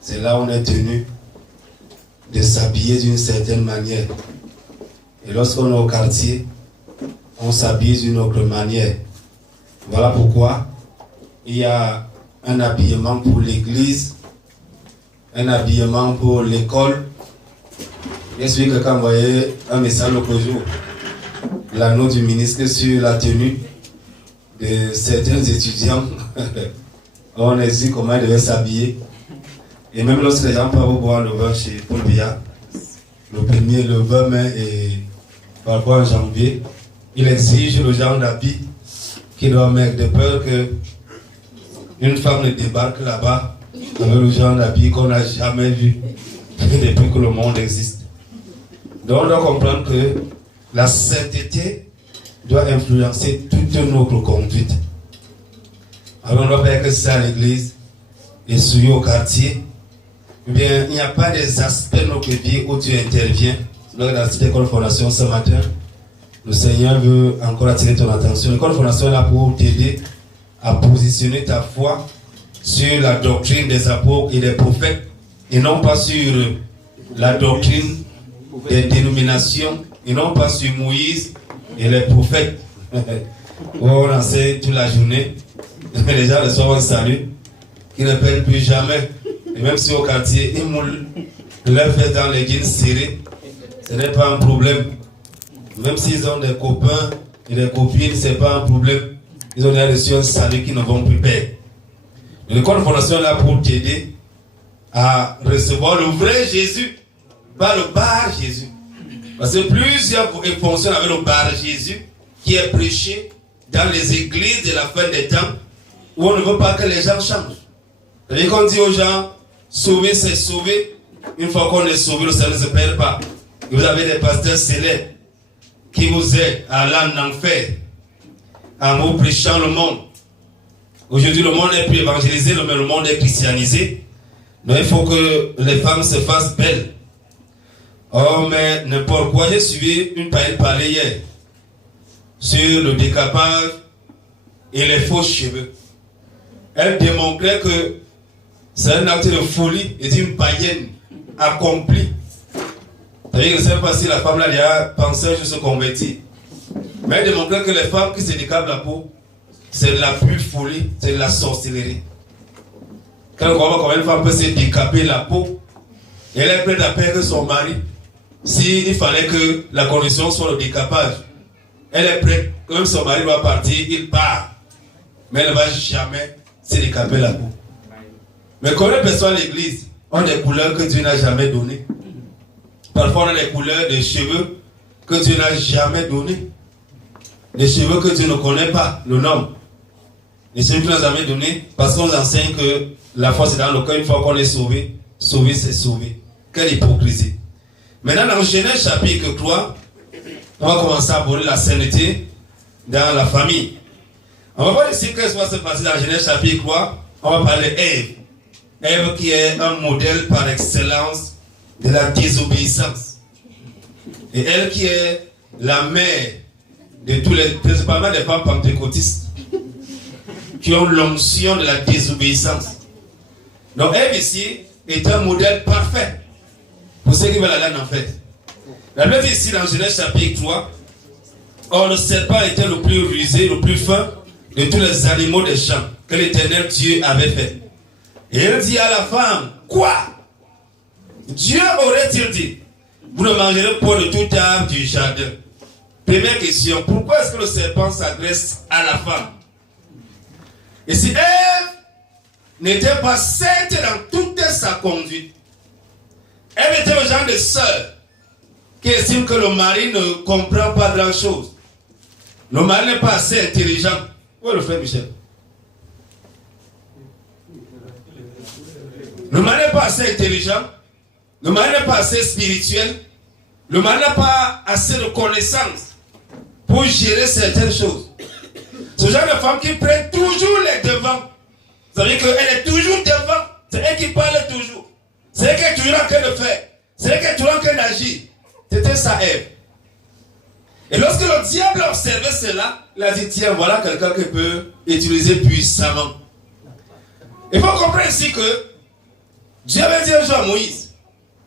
c'est là où on est tenu de s'habiller d'une certaine manière. Et lorsqu'on est au quartier, on s'habille d'une autre manière. Voilà pourquoi il y a un habillement pour l'église, un habillement pour l'école. Je suis quelqu'un envoyé un message l'autre jour, l'anneau du ministre sur la tenue de certains étudiants. On a dit comment ils devaient s'habiller. Et même lorsque les gens peuvent boire le vin chez Paul Biya, le 20 mai et parfois en janvier, il exige le genre d'habit qu'il doit mettre, de peur qu'une femme ne débarque là-bas avec le genre d'habit qu'on n'a jamais vu depuis que le monde existe. Donc on doit comprendre que la sainteté doit influencer toute notre conduite. Alors on doit faire que ça à l'église et souiller au quartier. Eh bien, il n'y a pas des aspects de notre vie où tu interviens. Dans la cité École Fondation ce matin, le Seigneur veut encore attirer ton attention. L'école Fondation est là pour t'aider à positionner ta foi sur la doctrine des apôtres et des prophètes et non pas sur la doctrine des dénominations et non pas sur Moïse et les prophètes. On enseigne toute la journée. Les gens le soir on salue, qui ne peinent plus jamais. Et même si au quartier, ils moulent leur fait dans les jeans serrés, ce n'est pas un problème. Même s'ils ont des copains et des copines, ce n'est pas un problème. Ils ont reçu un salut qui ne vont plus perdre. L'école Fondation est là pour t'aider à recevoir le vrai Jésus, pas le bar Jésus. Parce que plusieurs fonctionnent avec le bar Jésus qui est prêché dans les églises de la fin des temps où on ne veut pas que les gens changent. C'est-à-dire qu'on dit aux gens, sauver c'est sauver. Une fois qu'on est sauvé, le Seigneur ne se perd pas. Et vous avez des pasteurs célèbres qui vous aident à aller en enfer en vous prêchant le monde. Aujourd'hui, le monde n'est plus évangélisé, mais le monde est christianisé. Donc il faut que les femmes se fassent belles. Oh, mais n'importe quoi, j'ai suivi une païenne parler hier sur le décapage et les faux cheveux. Elle démontrait que c'est un acte de folie et d'une païenne accomplie. C'est-à-dire que je ne sais pas si la femme là a pensé à se convertir. Mais elle démontrait que les femmes qui se décapent la peau, c'est de la pure folie, c'est de la sorcellerie. Quand on voit comment une femme peut se décaper la peau, et elle est prête à perdre son mari, s'il fallait que la condition soit le décapage, elle est prête, quand même son mari va partir, il part. Mais elle ne va jamais se décaper la peau. Mais quand on perçoit l'église, on a des couleurs que Dieu n'a jamais données. Parfois on a des couleurs de cheveux que Dieu n'a jamais données. Des cheveux que Dieu ne connaît pas, le nom. Les cheveux qu'il nous a jamais donnés, parce qu'on nous enseigne que la foi c'est dans le cœur, une fois qu'on est sauvé, sauvé c'est sauvé. Quelle hypocrisie. Maintenant dans Genèse chapitre 3, on va commencer à aborder la sainteté dans la famille. On va voir ici qu'est-ce qui va se passer dans Genèse chapitre 3. On va parler d'Ève. Ève qui est un modèle par excellence de la désobéissance. Et elle qui est la mère de tous les, principalement des femmes pentecôtistes, qui ont l'onction de la désobéissance. Donc Ève ici est un modèle parfait pour ceux qui veulent aller en enfer. La Bible dit ici dans Genèse chapitre 3, or le serpent était le plus rusé, le plus fin de tous les animaux des champs que l'Éternel Dieu avait fait. Et elle dit à la femme, quoi? Dieu aurait-il dit, vous ne mangerez pas de tout arbre du jardin? Première question, pourquoi est-ce que le serpent s'adresse à la femme? Et si Ève n'était pas sainte dans toute sa conduite, elle était le genre de sœur qui estime que le mari ne comprend pas grand-chose. Le mari n'est pas assez intelligent. Où est le frère Michel? Le mari n'est pas assez intelligent. Le mari n'est pas assez spirituel. Le mari n'a pas assez de connaissances pour gérer certaines choses. Ce genre de femme qui prend toujours les devants. Vous savez qu'elle est toujours devant. C'est elle qui parle toujours. C'est elle qui est toujours en train de faire. C'est elle qui est toujours en train d'agir. C'était ça, Ève. Et lorsque le diable observait cela, il a dit, tiens, voilà quelqu'un qui peut utiliser puissamment. Il faut comprendre ici que Dieu avait dit un jour à Moïse,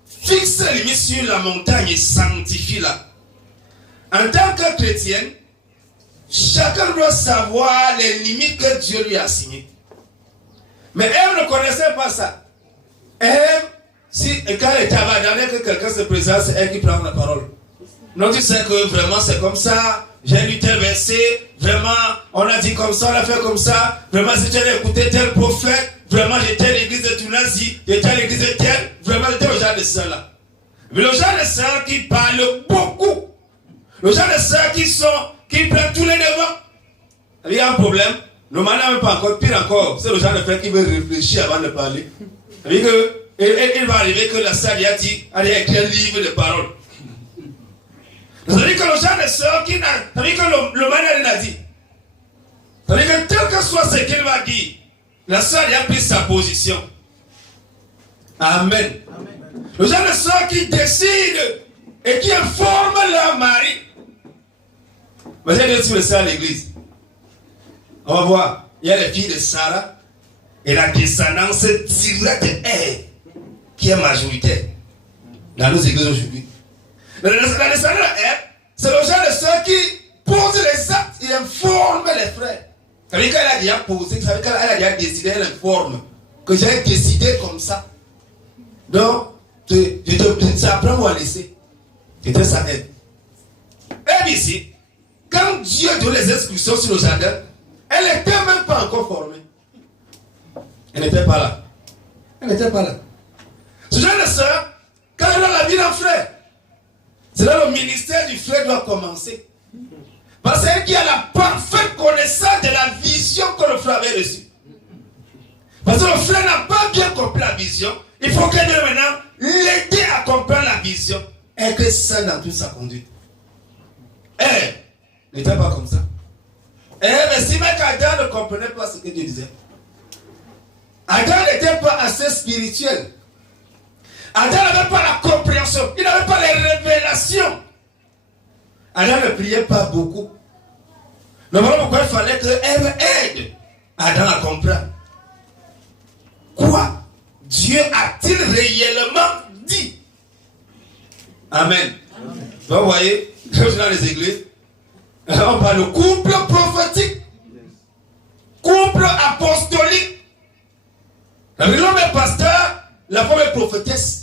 fixe les limites sur la montagne et sanctifie-la. En tant que chrétien, chacun doit savoir les limites que Dieu lui a assignées. Mais Ève ne connaissait pas ça. Ève, quand elle était abandonnée, que quelqu'un se présente, c'est elle qui prend la parole. Non, tu sais que vraiment c'est comme ça, j'ai lu tel verset, vraiment on a dit comme ça, on a fait comme ça, vraiment si tu as écouté tel prophète, vraiment j'étais à l'église de Tounazi, j'étais à l'église de tel, vraiment j'étais au genre de sœurs-là. Mais le genre de sœurs qui parlent beaucoup, le genre de sœurs qui prennent tous les devants, il y a un problème, le maintenant même pas encore, pire encore, c'est le genre de frère qui veut réfléchir avant de parler. Il va arriver que la sœur a dit, elle a écrit un livre de paroles. C'est-à-dire que le genre de sœur qui n'a, c'est-à-dire que le manière a dit, c'est-à-dire que tel que soit ce qu'il va dire, la sœur a pris sa position. Amen. Amen. Le genre de sœur qui décide et qui informe leur mari. Mais j'ai dit ça à l'église. On va voir, il y a les filles de Sarah et la descendance directe est qui est majoritaire dans nos églises aujourd'hui. La descendance est, c'est le genre de ceux qui posent les actes et informent les frères. Ça veut dire qu'elle a déjà posé, ça veut dire qu'elle a déjà décidé, elle informe. Que j'ai décidé comme ça. Donc, ça apprend ou à laisser. C'était ça aide. Et ici, quand Dieu donne les instructions sur le jardin, elle n'était même pas encore formée. Elle n'était pas là. Elle n'était pas là. Ce genre de soeur, quand elle a la vie d'un frère, c'est là le ministère du frère doit commencer. Parce que c'est elle qui a la parfaite connaissance de la vision que le frère avait reçue. Parce que le frère n'a pas bien compris la vision. Il faut qu'elle doit maintenant l'aider à comprendre la vision. Elle est saine dans toute sa conduite. Elle n'était pas comme ça. Elle estimait qu'Adam ne comprenait pas ce que Dieu disait. Adam n'était pas assez spirituel. Adam n'avait pas la compréhension. Il n'avait pas les révélations. Adam ne priait pas beaucoup. Donc voilà pourquoi il fallait qu'Ève aide Adam à comprendre. Quoi Dieu a-t-il réellement dit? Amen. Amen. Donc vous voyez, dans les églises, on parle de couple prophétique, couple apostolique. L'homme est pasteur, la femme est prophétesse.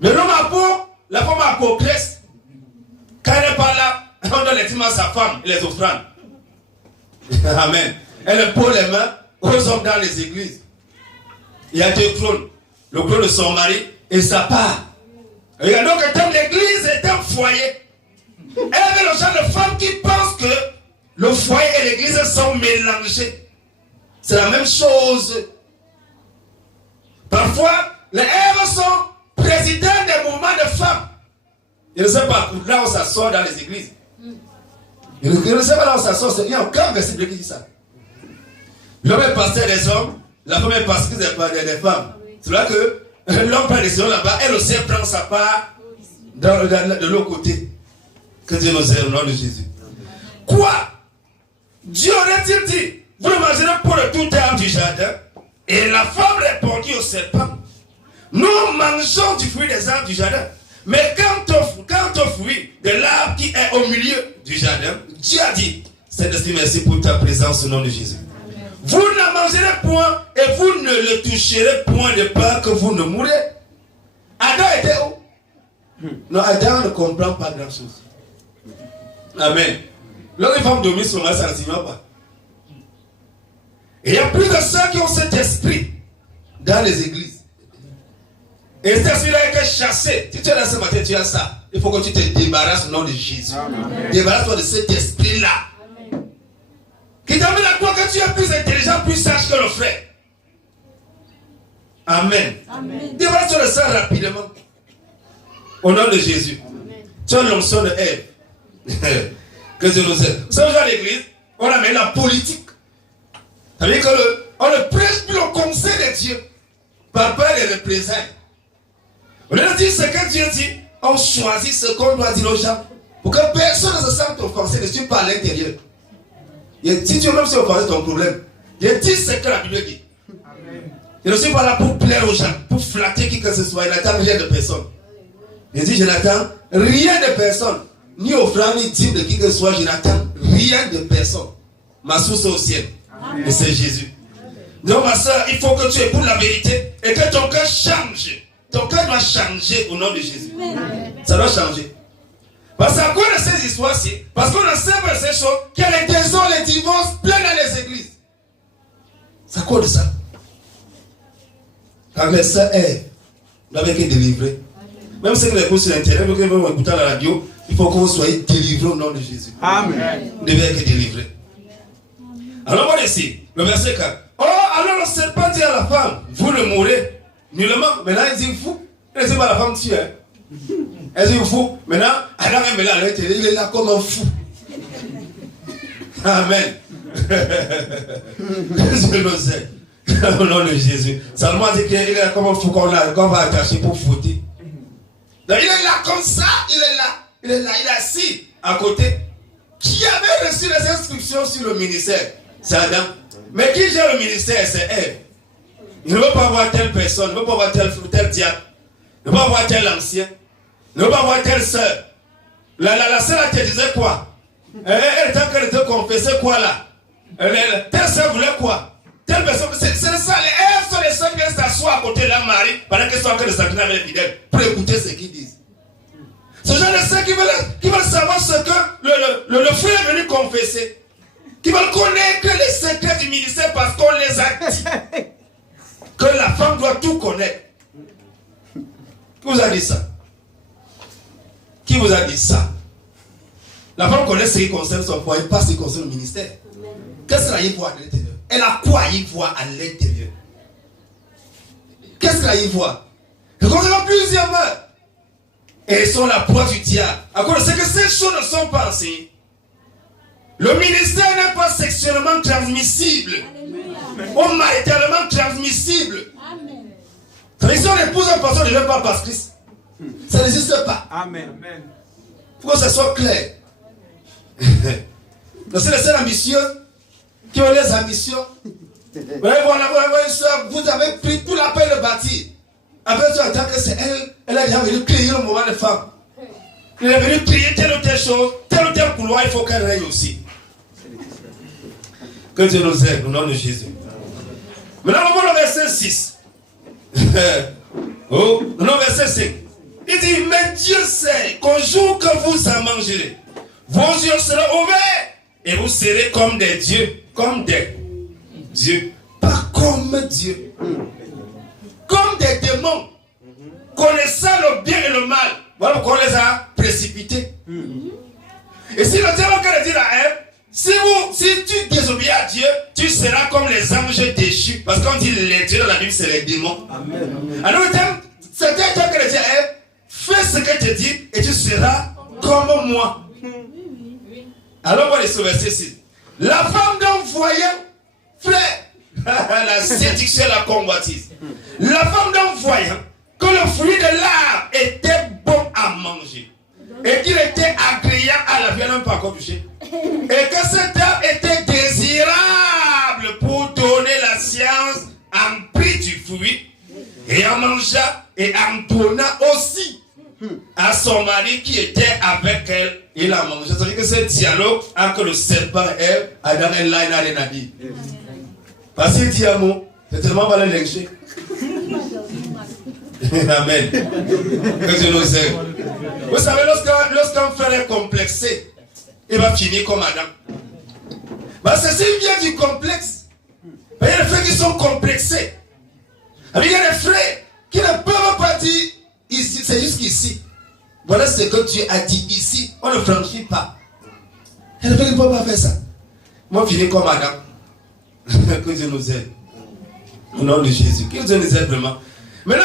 Mais l'homme apôtre, la femme est apôtresse. Quand elle n'est pas là, on donne les timents à sa femme et les offrandes. Amen. Elle pose les mains aux hommes dans les églises. Il y a deux trônes. Le trône de son mari et sa part. Regarde donc que l'église est un foyer. Elle avait le genre de femme qui pense que le foyer et l'église sont mélangés. C'est la même chose. Parfois, les Èves sont présidents des mouvements de femmes. Je ne sais pas là où ça sort dans les églises. Je ne sais pas là où ça sort. Il y a aucun verset qui dit ça. L'homme est pasteur des hommes, la femme est pasteur des femmes. C'est là que l'homme prend des décisions là-bas, elle aussi prend sa part de l'autre côté. Que Dieu nous aide au nom de Jésus. Quoi? Dieu aurait-il dit, vous ne mangerez pas de tout arbre du jardin? Et la femme répondit au serpent, nous mangeons du fruit des arbres du jardin. Mais quant au fruit de l'arbre qui est au milieu du jardin, Dieu a dit, Saint-Esprit, merci pour ta présence au nom de Jésus. Amen. Vous ne mangerez point et vous ne le toucherez point de peur que vous ne mourrez. Adam était où? Non, Adam ne comprend pas grand-chose. Amen. Lorsque les femmes dorment sur moi, ça ne s'y va pas. Et il y a plus de ceux qui ont cet esprit dans les églises. Et cet esprit-là est chassé. Si tu es là ce matin, tu as ça. Il faut que tu te débarrasses au nom de Jésus. Débarrasse-toi de cet esprit-là. Qui t'amène à toi que tu es plus intelligent, plus sage que le frère. Amen. Débarrasse-toi de ça rapidement. Au nom de Jésus. Amen. Tu as l'onction de Ève. Que Dieu nous aide. Vous savez, dans l'église, on a mis la politique. Ça veut dire qu'on ne prêche plus le conseil de Dieu par peur des représailles. On a dit ce que Dieu dit, on choisit ce qu'on doit dire aux gens pour que personne ne se sente offensé, ne suis pas à l'intérieur. Si tu veux même se offenser ton problème, il y a 10 ce que la Bible dit. Je ne suis pas là pour plaire aux gens, pour flatter qui que ce soit. Je n'attends rien de personne. Je dis, je n'attends rien de personne. Ni offrande, ni type de qui que ce soit, je n'attends rien de personne. Ma source est au ciel. Et c'est Jésus. Donc ma soeur, il faut que tu écoutes la vérité et que ton cœur change. Ton cœur doit changer au nom de Jésus. Ça doit changer. Parce qu'à cause de ces histoires-ci, parce qu'on observe ces choses, qu'il y a les désordres, les divorces plein dans les églises. C'est à cause de ça. Quand les sœurs Ève n'avaient été délivrées, même ceux qui l'écoutent sur Internet, ceux qui vont écouter à la radio, il faut que vous soyez délivrés au nom de Jésus. Amen. Vous devez être délivrés. Alors, on va ici, le verset 4. Oh, alors le serpent dit à la femme, vous ne mourrez nullement. Maintenant, il dit fou. Il dit pas la femme tue. Elle dit fou. Maintenant, Adam est là, il est là comme un fou. Amen. Je le sais. Au nom de Jésus. Salomon dit qu'il est là comme un fou qu'on va attacher pour fouetter. Donc, il est là comme ça, il est là. Il est là, il est assis à côté. Qui avait reçu les instructions sur le ministère? C'est Adam. Mais qui gère le ministère? C'est Ève. Il ne veut pas voir telle personne, il ne veut pas voir tel diable, il ne veut pas voir tel ancien, il ne veut pas voir telle sœur. La sœur là te disait quoi? Elle était en train de te confesser quoi là? Telle sœur voulait quoi? Telle personne, c'est ça, les Èves sont les sœurs qui viennent s'asseoir à côté de leur mari pendant qu'elles sont en train de s'accrocher avec les fidèles pour écouter ce qu'ils disent. Ce genre de sœurs qui veulent savoir ce que le frère est venu confesser. Qui veulent connaître les secrets du ministère parce qu'on les a dit. Que la femme doit tout connaître. Qui vous a dit ça? Qui vous a dit ça? La femme connaît ce qui concerne son foyer, pas ce qui concerne le ministère. Qu'est-ce qu'elle a y voir à l'intérieur? Elle a quoi à y voir à l'intérieur? Qu'est-ce qu'elle a y voir? Elle concerne plusieurs meurtres. Et elles sont la proie du diable. À cause de ce que ces choses ne sont pas enseignées. Le ministère n'est pas sexuellement transmissible. Ou maritalement transmissible. Amen. Si on épouse un pasteur, on ne devient pas pastrice. Ça n'existe pas. Amen. Il faut que ça soit clair. Donc c'est les seules ambitieuses qui ont les ambitions. Vous avez pris tout la peine de bâtir. Après tu entends que c'est elle. Elle a déjà venu créer le moment de femme. Elle est venue créer telle ou telle chose, tel ou tel couloir, il faut qu'elle règne aussi. Que Dieu nous aide au nom de Jésus. Maintenant, on va le verset 6. Oh, non, verset 5. Il dit, mais Dieu sait qu'au jour que vous en mangerez, vos yeux seront ouverts et vous serez comme des dieux, comme des dieux, pas comme Dieu, comme des démons, connaissant le bien et le mal. Voilà pourquoi on les a précipités. Et si le diable a dit à Ève, si tu désobéis à Dieu, tu seras comme les anges déchus. Parce qu'on dit les dieux dans la Bible, c'est les démons. Amen. Alors, c'était toi qui dit à Ève, fais ce que je te dis et tu seras comme moi. Alors, on va laisser le verset 6. La femme d'un voyant, frère, la séduction, la convoitise. La femme d'un voyant, que le fruit de l'arbre était bon à manger et qu'il était agréable à la vie, elle n'a même pas encore touché. Et que cet arbre était désirable pour donner la science, en prit du fruit et en mangea et en donna aussi à son mari qui était avec elle. Il a mangé. Ça veut dire que ce dialogue entre le serpent et Ève, Adam et là, il n'a rien à dire. Parce qu'il dit un mot, c'est tellement mal léger. Amen. Que Dieu nous aide. Vous savez, lorsqu'un frère est complexé, il va finir comme Adam. Parce que s'il vient du complexe, il y a des frères qui sont complexés. Il y a des frères qui ne peuvent pas dire ici, c'est jusqu'ici. Voilà ce que Dieu a dit ici. On ne franchit pas. Il y a des frères qui ne peuvent pas faire ça. Moi, je finis comme Adam. Que Dieu nous aide. Au nom de Jésus. Que Dieu nous aide vraiment. Maintenant,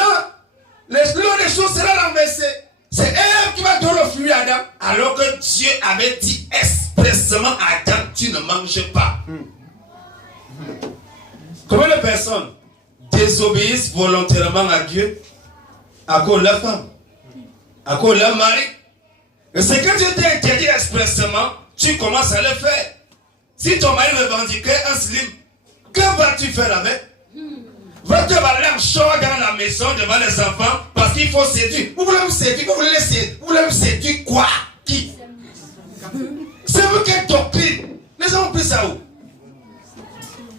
l'eau des choses sera renversée. C'est Ève qui va donner le fruit à Adam. Alors que Dieu avait dit expressément à Adam, tu ne manges pas. Combien de personnes désobéissent volontairement à Dieu à cause de leur femme, à cause de leur mari? Et ce que Dieu t'a interdit expressément, tu commences à le faire. Si ton mari revendiquait un slim, que vas-tu faire avec? Votre valeur chaud dans la maison devant les enfants parce qu'il faut séduire. Vous voulez me séduire? Vous voulez les séduire? Vous voulez me séduire quoi? Qui? C'est vous qui êtes doctrine. Les gens ont pris ça où?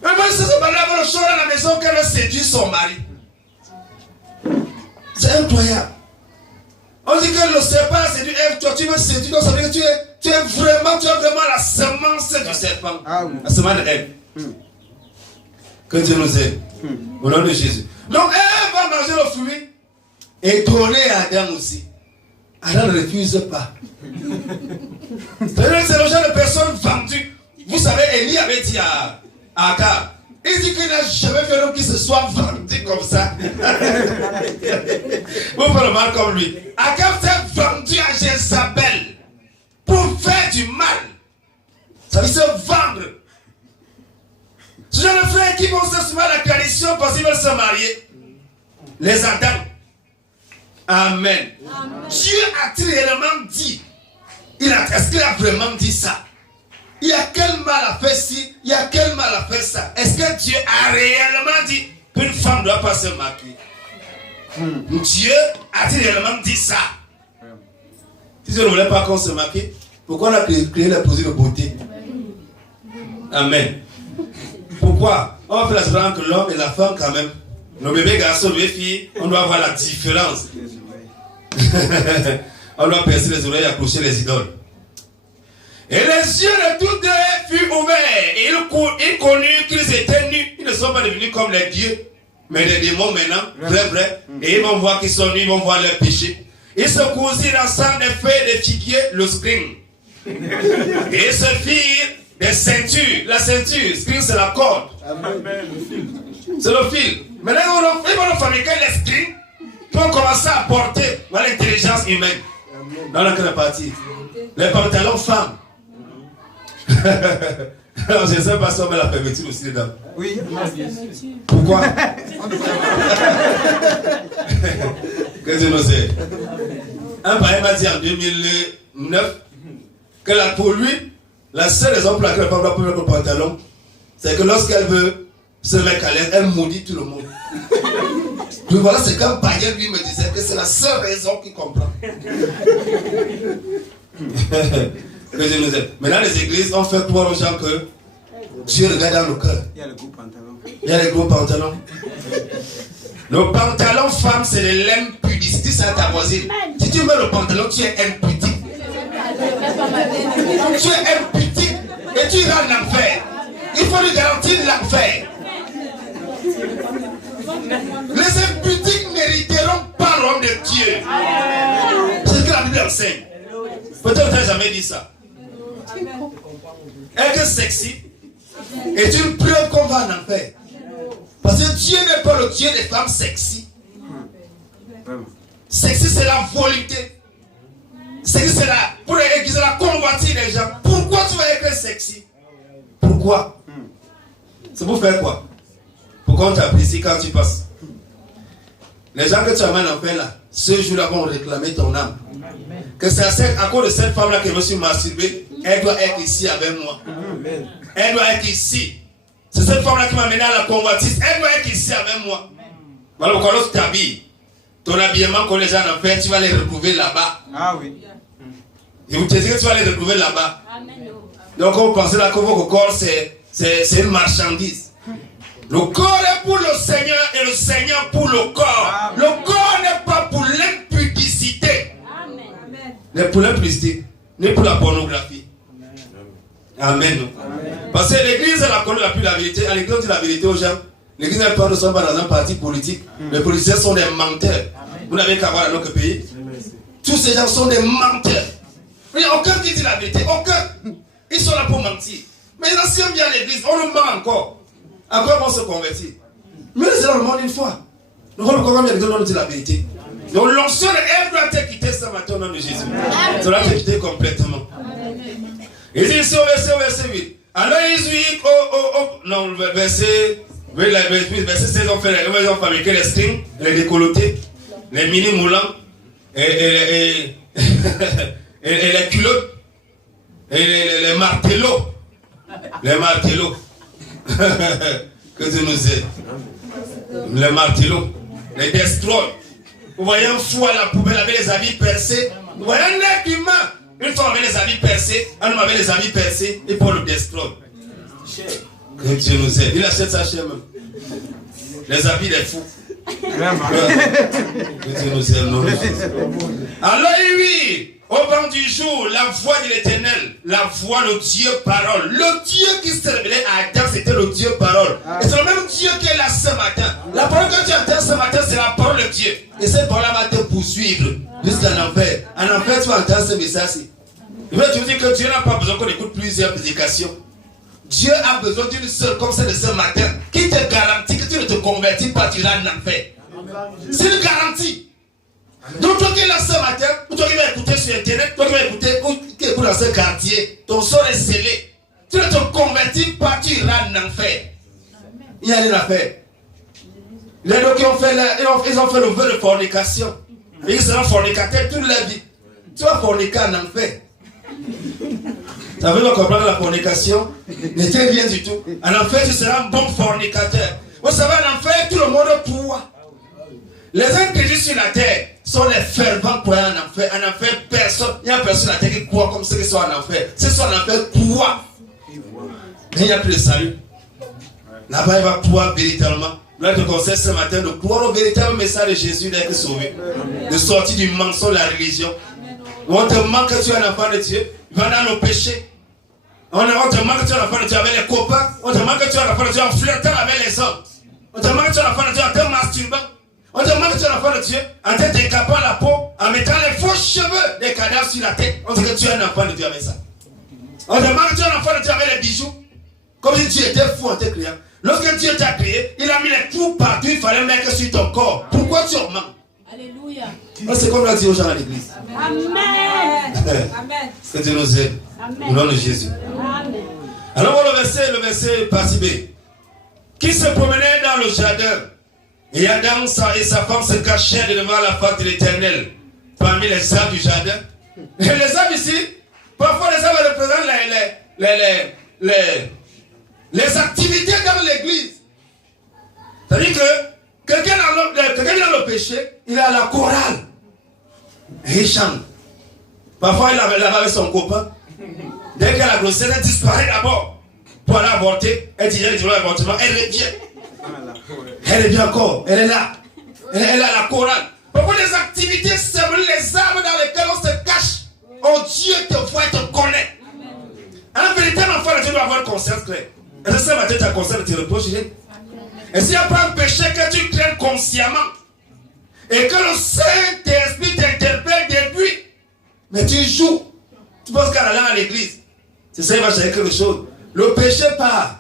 Elle va se avoir le chaud dans la maison qu'elle veut séduire son mari. C'est incroyable. On dit que le serpent a séduit Ève, toi tu veux séduire, donc ça veut dire que tu as vraiment la semence du serpent. La semence de Ève. Que Dieu nous aide. Au nom de Jésus. Donc Ève va manger le fruit et donner à Adam aussi. Adam ne refuse pas. C'est le genre de personne vendue. Vous savez, Élie avait dit à Akab, il dit qu'il n'a jamais vu un homme qui se soit vendu comme ça. Vous faites le mal comme lui. Akab s'est vendu à Jézabel pour faire du mal. Ça veut dire se vendre. Ce genre de frères qui vont se soumettre à la tradition parce qu'ils veulent se marier. Les Adam. Amen. Dieu a-t-il réellement dit? Est-ce qu'il a vraiment dit ça? Il y a quel mal à faire ci? Il y a quel mal à faire ça? Est-ce que Dieu a réellement dit qu'une femme ne doit pas se marier? Dieu a-t-il réellement dit ça? Si Dieu ne voulait pas qu'on se marie, pourquoi on a créé les produits de beauté? Amen. Pourquoi? On va faire la différence entre l'homme et la femme quand même. Nos bébés garçons, nos bébés filles, on doit voir la différence. On doit percer les oreilles et accrocher les idoles. Et les yeux de tous deux furent ouverts. Et ils connurent qu'ils étaient nus. Ils ne sont pas devenus comme les dieux, mais des démons maintenant, vrai. Et ils vont voir qu'ils sont nus, ils vont voir leurs péchés. Ils se cousirent ensemble des feuilles de figuier, le screen. Et ils se firent des ceintures. La ceinture, screen c'est la corde. C'est le fil. Maintenant ils vont fabriquer les screens pour commencer à porter l'intelligence humaine. Dans laquelle partie? Les pantalons femmes. Alors, je ne sais pas si on met la perverture aussi dedans. Oui. Pourquoi? Que Dieu nous aide. Un païen m'a dit en 2009 que pour lui, la seule raison pour laquelle la femme doit mettre le pantalon, c'est que lorsqu'elle veut se mettre à l'aise, elle maudit tout le monde. Donc voilà, c'est qu'un païen lui me disait que c'est la seule raison qu'il comprend. Que Dieu nous aide. Maintenant, les églises ont fait croire aux gens que Dieu regarde dans le cœur. Il y a les gros pantalons. Il y a les gros pantalons. Le pantalon femme, c'est de l'impudicité. Dis ça à ta voisine. Si tu mets le pantalon, tu es impudique. Tu es impudique et tu iras en enfer. Il faut lui garantir l'enfer. Les impudiques n'hériteront pas l'homme de Dieu. C'est ce que la Bible enseigne. Peut-être que tu n'as jamais dit ça. Être sexy est une preuve qu'on va en enfer. Parce que Dieu n'est pas le Dieu des femmes sexy. Sexy, c'est la volonté. Sexy, c'est pour aiguiser la convoitise des gens. Pourquoi tu vas être sexy? Pourquoi? C'est pour faire quoi? Pourquoi on t'apprécie quand tu passes? Les gens que tu amènes en enfer là, ce jour-là vont réclamer ton âme. Que c'est à cause de cette femme-là que je me suis masturbé, elle doit être ici avec moi. Elle doit être ici. C'est cette femme-là qui m'a mené à la convoitise. Elle doit être ici avec moi. Voilà pourquoi lorsque tu t'habilles, ton habillement que les gens en fait, tu vas les retrouver là-bas. Ah oui. Et vous te dites que tu vas les retrouver là-bas. Donc on pensait là que votre corps c'est une marchandise. Le corps est pour le Seigneur et le Seigneur pour le corps. Le corps n'est pas pour l'impudicité. N'est pour l'impudicité, ni pour la pornographie. Amen. Parce que l'église, elle a connu la vérité. À l'église, on dit la vérité aux gens. L'église n'est pas dans un parti politique. Les politiciens sont des menteurs. Vous n'avez qu'à voir dans notre pays. Tous ces gens sont des menteurs. Il n'y a aucun qui dit la vérité. Aucun. Ils sont là pour mentir. Mais si on vient à l'église, on nous ment encore. À quoi on se convertit? Mais c'est dans le monde une fois. Nous allons encore bien nous dire la vérité. Donc l'onction de Ève doit te quitter ce matin au nom de Jésus. Ça doit te quitter complètement. Il dit ici au verset 8. Alors verset 16, ils ont fabriqué les strings, les décolletés, les mini moulants, et les culottes, et les martelots. Les martelots. Que Dieu nous aide. Le martelot, les destroy. Vous voyez un fou à la poubelle avec les habits percés. Vous voyez un être humain. Une fois avec les habits percés, un homme avec les habits percés, et pour le destroy. Que Dieu nous aide. Il achète ça chez même. Les habits des fous. Que Dieu nous aide, non. Alors oui, au banc du jour, la voix de l'Éternel, la voix, le Dieu parole. Le Dieu qui se révélait à Adam, c'était le Dieu parole. Et c'est le même Dieu qui est là ce matin. La parole que tu entends ce matin, c'est la parole de Dieu. Et cette parole va te poursuivre jusqu'en enfer. En enfer, tu vas entendre ce message-ci. Je veux te dire que Dieu n'a pas besoin qu'on écoute plusieurs prédications. Dieu a besoin d'une seule comme celle de ce matin qui te garantit que tu ne te convertis pas, tu iras en enfer. C'est une garantie. Donc toi qui es là ce matin, ou toi qui vas écouter sur internet, toi qui vas écouter, ou qui écoute dans ce quartier, ton sort est scellé. Tu ne te convertis pas, tu iras en enfer. Il y a rien à faire. Les gens qui ont fait, ils ont fait le vœu de fornication. Et ils seront fornicateurs toute leur vie. Tu vas forniquer en enfer. Ça veut dire comprendre la fornication n'était rien du tout. En enfer, tu seras un bon fornicateur. Vous savez, en enfer, tout le monde pourra. Les incrédules sur la terre sont les fervents croyants en enfer. En enfer, personne, il n'y a personne sur la terre qui croit comme ceux qui sont en enfer. Ceux qui sont en enfer croient. Mais il n'y a plus de salut. Là-bas, il va croire véritablement. Là, je te conseille ce matin de croire au véritable message de Jésus d'être sauvé. De sortir du mensonge de la religion. On te manque que tu es un enfant de Dieu. Va dans le péché. On te manque que tu es un enfant de Dieu avec les copains. On te manque que tu es un enfant de Dieu en flirtant avec les hommes. On te manque que tu es un enfant de Dieu en te masturbant. On te manque que tu es un enfant de Dieu en te décapant la peau, en mettant les faux cheveux des cadavres sur la tête. On dit que tu es un enfant de Dieu avec ça. On te manque que tu es un enfant de Dieu avec les bijoux. Comme si Dieu était fou en te créant. Lorsque Dieu t'a créé, il a mis les trous partout, il fallait mettre sur ton corps. Pourquoi tu en manques? Alléluia. C'est comme l'a dit aux gens à l'église. Amen. Amen. Que Dieu nous aide. Au nom de Jésus. Amen. Alors le verset partie B. Qui se promenait dans le jardin. Et Adam et sa femme se cachaient devant la face de l'Éternel. Parmi les arbres du jardin. Et les arbres ici, parfois les arbres représentent les activités dans l'église. C'est-à-dire que quelqu'un dans le péché, il a la chorale. Et il chante. Parfois il est là avec son copain. Dès qu'elle a la grossesse, elle disparaît d'abord. Pour aller avorter. Elle dit, l'avortement, elle revient. Elle revient encore. Elle est là. Elle a la chorale. Parfois les activités, c'est les armes dans lesquelles on se cache. Oh Dieu te voit et te connaît. Un véritable enfant de Dieu doit avoir une conscience claire. Est-ce que ça va être ta conscience de te reprocher? Et s'il n'y a pas un péché que tu crains consciemment et que le Saint-Esprit t'interpelle depuis, mais tu joues, tu penses qu'à aller à l'église, c'est ça, il va changer quelque chose. Le péché par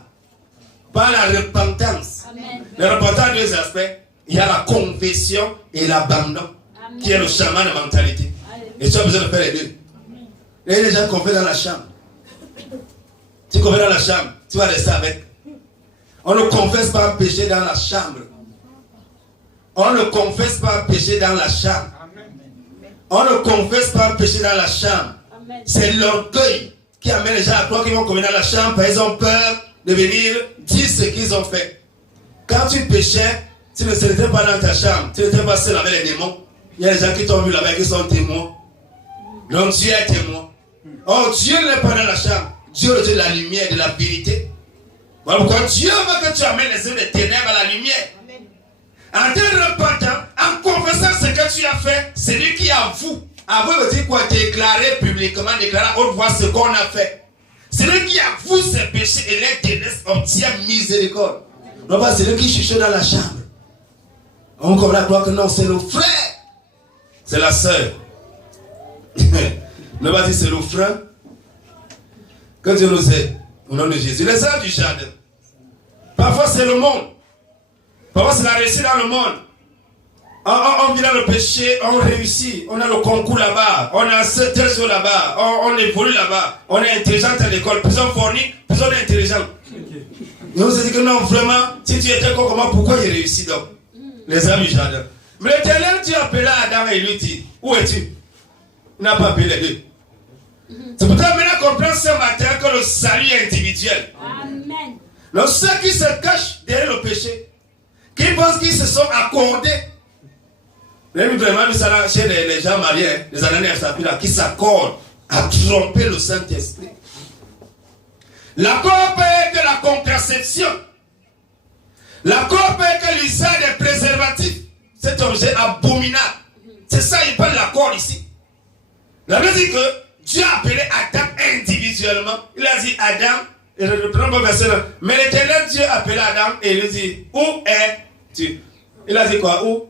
la repentance. Amen. La repentance a deux aspects. Il y a la confession et l'abandon, qui est le chemin de mentalité. Amen. Et tu as besoin de faire les deux. Il y a des gens qu'on fait dans la chambre. Tu confesses dans la chambre, tu vas rester avec. On ne confesse pas un péché dans la chambre. On ne confesse pas un péché dans la chambre. On ne confesse pas un péché dans la chambre. C'est l'orgueil qui amène les gens à croire qu'ils vont commettre dans la chambre parce qu'ils ont peur de venir dire ce qu'ils ont fait. Quand tu péchais, tu ne serais pas dans ta chambre, tu n'étais pas seul avec les démons. Il y a des gens qui t'ont vu là-bas qui sont témoins. Donc Dieu est témoin. Oh, Dieu n'est pas dans la chambre. Dieu est le Dieu de la lumière et de la vérité. Voilà pourquoi Dieu veut que tu amènes les œuvres des ténèbres à la lumière. En te repentant, en confessant ce que tu as fait, c'est lui qui avoue. Avouer veut dire quoi? Déclarer publiquement, déclarer à haute voix ce qu'on a fait. C'est lui qui avoue ses péchés et les ténèbres obtient miséricorde. Non pas c'est lui qui chuchote dans la chambre. On commence à croire que non, c'est le frère. C'est la sœur. Ne pas dire c'est le frère. Que Dieu nous aide. Au nom de Jésus. Les arbres du jardin. Parfois c'est le monde. Parfois c'est la réussite dans le monde. On vit dans le péché, on réussit. On a le concours là-bas. On a certaines choses là-bas. On évolue là-bas. On est intelligent à l'école. Plus on fournit, plus on est intelligent. Et on se dit que non, vraiment, si tu étais comme moi, pourquoi il réussit donc? Les arbres du jardin. Mais l'Éternel, tu appela Adam et lui dit, où es-tu? Il n'a pas appelé les deux. C'est pour ça maintenant comprendre ce matin que le salut est individuel. Amen. Donc ceux qui se cachent derrière le péché, qui pensent qu'ils se sont accordés. Même vraiment, ça là, chez les gens mariés, les années qui s'accordent à tromper le Saint-Esprit. L'accord peut être la contraception. L'accord peut être l'usage des préservatifs. Cet objet abominable. C'est ça, il parle de l'accord ici. La Bible dit que Dieu a appelé Adam individuellement. Il a dit Adam, et je reprends le verset là. Mais l'Éternel Dieu a appelé Adam et il lui dit, où es-tu? Il a dit quoi? Où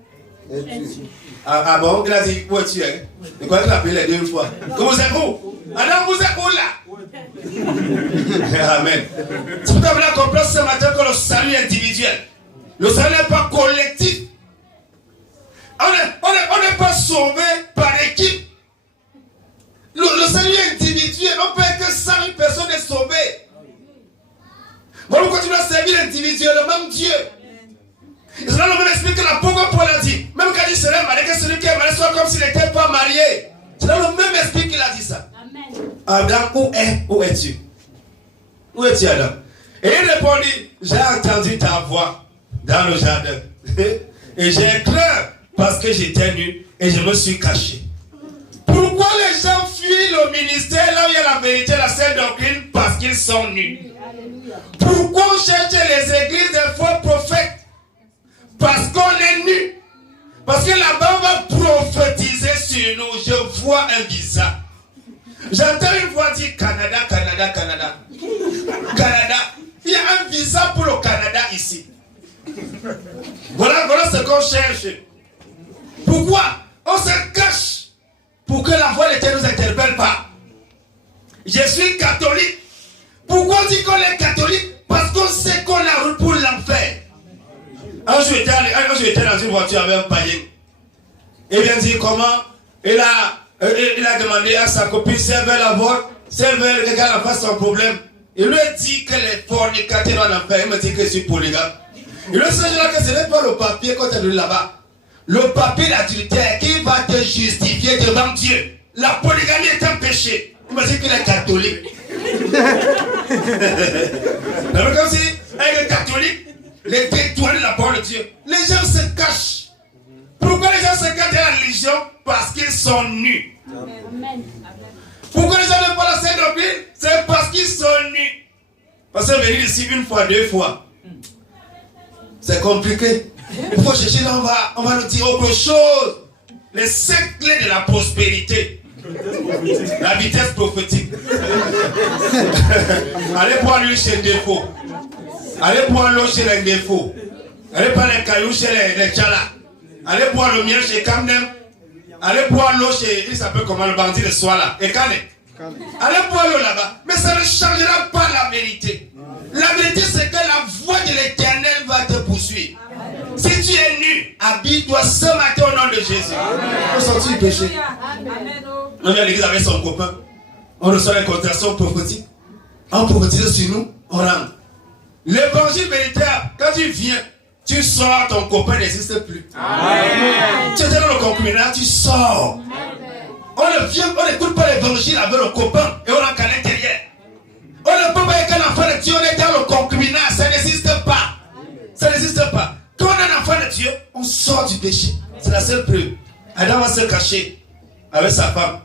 es-tu? Ah bon? Il a dit, où es-tu? Et quoi qu'il a appelé les deux fois? Que vous êtes où? Adam, vous êtes où là? Amen. C'est pour ça que vous avez compris ce matin que le salut est individuel. Le salut n'est pas collectif. On n'est pas sauvé par équipe. Le salut est individuel. On peut être 100 000 personnes est sauvée. On continue à servir individuellement Dieu. Et cela nous explique que l'apôtre Paul a dit, même quand il serait marié, que celui qui est marié soit comme s'il n'était pas marié. Cela nous même explique qu'il a dit ça. Amen. Adam, où es-tu? Où es-tu, Adam? Et il répondit, j'ai entendu ta voix dans le jardin. Et j'ai craint parce que j'étais nu et je me suis caché. Pourquoi les gens fuient le ministère là où il y a la vérité, la sainte doctrine? Parce qu'ils sont nus. Pourquoi on cherche les églises des faux prophètes? Parce qu'on est nus. Parce que là-bas on va prophétiser sur nous. Je vois un visa. J'entends une voix dire Canada, Canada, Canada. Canada. Il y a un visa pour le Canada ici. Voilà ce qu'on cherche. Pourquoi? On se cache pour que la voix de Dieu ne nous interpelle pas. Je suis catholique. Pourquoi on dit qu'on est catholique? Parce qu'on sait qu'on a la route pour l'enfer. Un jour, j'étais dans une voiture avec un païen. Il vient dire comment il a demandé à sa copine si elle veut la voir, si elle veut que quelqu'un la fasse son problème. Il lui a dit que les fornicateurs en enfer. Il me dit que je suis polygame. Il lui a dit que ce n'est pas le papier qu'on t'a donné là-bas. Le papier d'adultère qui va te justifier devant Dieu. La polygamie est un péché. Il me dit qu'il est catholique. Comme si, avec un catholique, les détourner de la parole de Dieu. Les gens se cachent. Pourquoi les gens se cachent de la religion? Parce qu'ils sont nus. Amen. Pourquoi les gens n'ont pas la sainte doctrine? C'est parce qu'ils sont nus. Parce que venir ici une fois, deux fois, c'est compliqué. Il faut chercher, là, on va nous dire autre chose. Les 5 clés de la prospérité. La vitesse prophétique. Allez prendre l'huile chez le défaut. Allez prendre l'eau chez les défauts. Allez prendre les cailloux chez les tchalas. Allez boire le miel chez Kamnem. Allez boire l'eau chez, il s'appelle comment le bandit le soir là. Et Kane. Allez boire l'eau là-bas. Mais ça ne changera pas la vérité. La vérité c'est que la voix de l'Éternel va te poursuivre. Si tu es nu, habille-toi ce matin au nom de Jésus. On sortit du péché. On vient à l'église avec son copain. On reçoit la conversion prophétique. On prophétise sur nous, on rentre. L'évangile véritable, quand tu viens, tu sors, ton copain n'existe plus. Amen. Tu es dans le concubinat, tu sors. Amen. On n'écoute pas l'évangile avec le copain et on rentre à l'intérieur. On ne peut pas être un enfant de Dieu, on est dans le concubinat, ça n'existe pas. Ça n'existe pas. Quand on est un enfant de Dieu, on sort du péché. C'est la seule preuve. Adam va se cacher avec sa femme.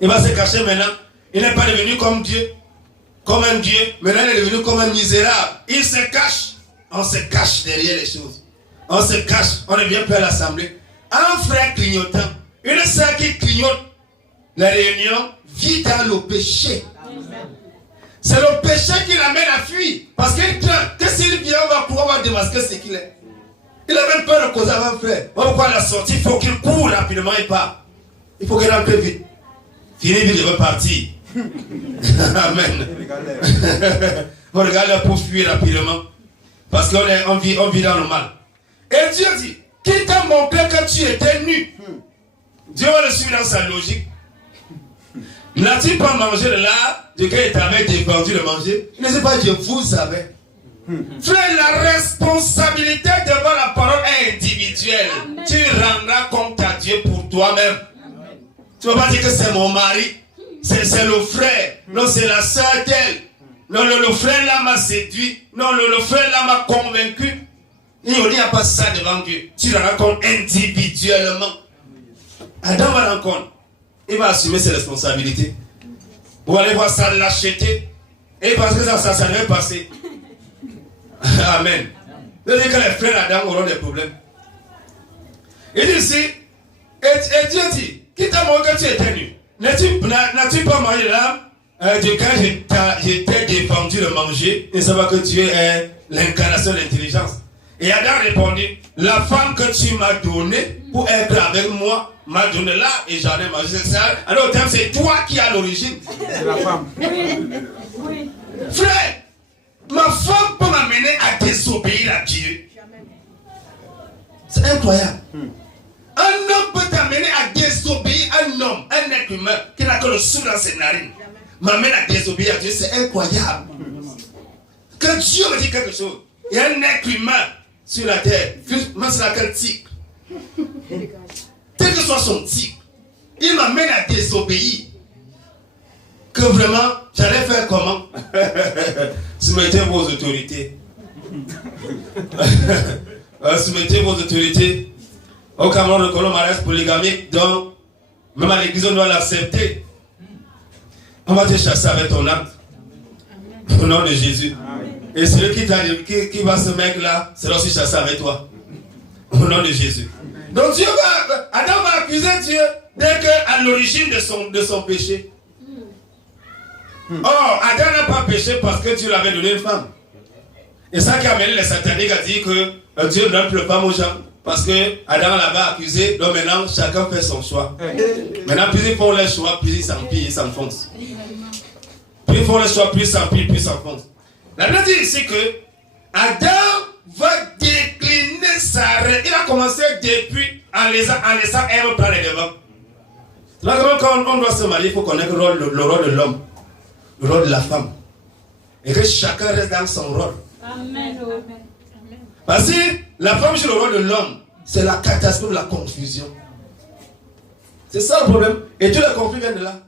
Il va se cacher maintenant. Il n'est pas devenu comme Dieu, comme un Dieu. Maintenant, il est devenu comme un misérable. Il se cache. On se cache derrière les choses. On se cache. On ne vient plus à l'assemblée. Un frère clignotant, une sœur qui clignote, la réunion vit dans le péché. C'est le péché qui l'amène à fuir. Parce qu'il craint que s'il vient, on va pouvoir démasquer ce qu'il est. Il a même peur de causer avec un frère. Pourquoi la sortie? Il faut qu'il court rapidement et part. Il faut qu'il rentre vite. Fini vite, il veut partir. Amen. On regarde pour fuir rapidement. Parce qu'on vit dans le mal. Et Dieu dit, qui t'a montré que tu étais nu? Dieu va le suivre dans sa logique. N'as-tu pas mangé de là duquel il t'avait défendu de manger? Ne sais pas, Dieu vous savez. Frère, la responsabilité devant la parole est individuelle. Amen. Tu rendras compte à Dieu pour toi-même. Tu ne vas pas dire que c'est mon mari, c'est le frère, non c'est la sœur d'elle. Non, le frère là m'a séduit, non le frère là m'a convaincu. Il n'y a pas ça devant Dieu. Tu le rends compte individuellement. Adam va rendre compte. Il va assumer ses responsabilités. Vous allez voir ça, l'acheter. Et parce que ça devait passer. Amen. C'est-à-dire que les frères Adam auront des problèmes. Il dit ici, et Dieu dit, qui t'a montré que tu étais nu? N'as-tu pas mangé là? Quand je t'ai défendu de manger, et savoir que Dieu est l'incarnation de l'intelligence. Et Adam répondit, la femme que tu m'as donnée pour être avec moi, m'a donné là et j'en ai mangé. Alors, c'est toi qui as l'origine. C'est la femme. Oui. Frère, ma femme peut m'amener à désobéir à Dieu. C'est incroyable. Un homme peut t'amener à désobéir à un homme, un être humain qui n'a que le souffle dans ses narines. M'amène à désobéir à Dieu, c'est incroyable. Que Dieu me dit quelque chose. Il y a un être humain sur la terre, même sur laquelle tigre. Quel que soit son tigre, il m'amène à désobéir. Que vraiment, j'allais faire comment? Soumettez vos autorités. Soumettez vos autorités. Au Cameroun, on reconnaît le mariage polygamique, donc même à l'église, on doit l'accepter. On va te chasser avec ton acte. Au nom de Jésus. Et celui qui va ce mec-là sera aussi chassé avec toi. Au nom de Jésus. Donc Adam va accuser Dieu dès qu'à l'origine de son péché. Or, Adam n'a pas péché parce que Dieu l'avait donné une femme. Et ça qui a amené les sataniques à dire que Dieu ne donne plus de femme aux gens. Parce que Adam l'avait accusé, donc maintenant chacun fait son choix. Maintenant, plus ils font les choix, plus ils s'empilent, ils s'enfoncent. Plus ils font les choix, plus ils s'empilent, plus ils s'enfoncent. La Bible dit ici que Adam va décliner sa règle. Il a commencé depuis en laissant Ève prendre les devants. Là, quand on doit se marier, il faut connaître le rôle de l'homme, le rôle de la femme. Et que chacun reste dans son rôle. Amen. Parce que la femme joue le rôle de l'homme, c'est la catastrophe, la confusion. C'est ça le problème. Et tous les conflits viennent de là.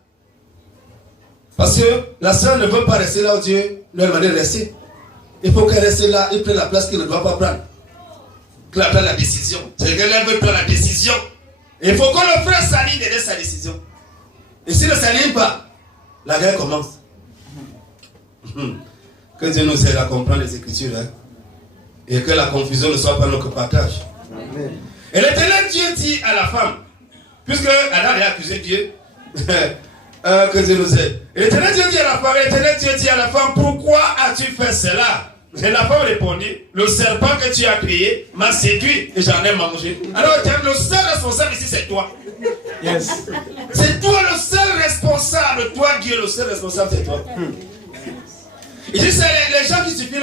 Parce que la sœur ne veut pas rester là où Dieu lui a demandé de rester. Il faut qu'elle reste là et prenne la place qu'il ne doit pas prendre. Qu'elle prenne la décision. C'est qu'elle veut prendre la décision. Et il faut que le frère s'aligne derrière sa décision. Et s'il ne s'aligne pas, la guerre commence. Que Dieu nous aide à comprendre les Écritures. Hein? Et que la confusion ne soit pas notre partage. Amen. Et l'Éternel Dieu dit à la femme, puisque Adam a accusé Dieu, que Dieu nous aide. Et l'Éternel Dieu dit à la femme, pourquoi as-tu fait cela? Et la femme répondit, le serpent que tu as créé m'a séduit et j'en ai mangé. Alors le seul responsable ici, c'est toi. Yes. C'est toi le seul responsable. Toi, Dieu, le seul responsable, c'est toi. Et je sais, les gens qui suffisent